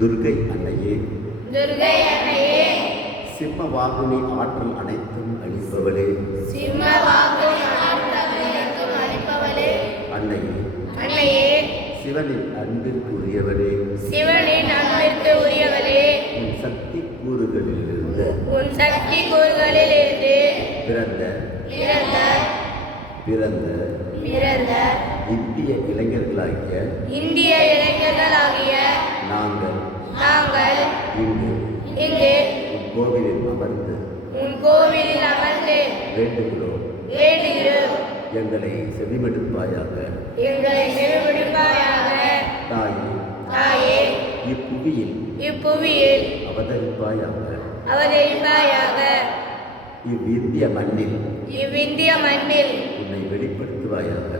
துர்கை அன்னையே, துர்கை அன்னையே, சிம்மவாகினி ஆற்றல் அனைத்தும் அளிப்பவளே, சிம்மவாகினி ஆற்றல் அனைத்தும் அளிப்பவளே, அன்னையே, அன்னையே, சிவனின் அன்பிற்கு உரியவளே, சிவனின் அன்பிற்கு உரியவளே, உன் சக்தி கூறுகளிலிருந்து உன் சக்தி கூறுகளிலிருந்து பிறந்த பிறந்த பிறந்த பிறந்த இந்திய இளைஞர்களாகிய இந்திய இளைஞர்களாகிய நாங்கள் இங்கு உன் கோவிலில் அமர்ந்து உன் கோவிலில் அமர்ந்து வேண்டுகிறோம். எங்களை செவிமடுப்பாயாக. எங்களை செவிமடுப்பாயாக. தாயே, இப்புவியில் அவதரிப்பாயாக. இவ்விந்திய மண்ணில் உன்னை வெளிப்படுத்துவாயாக.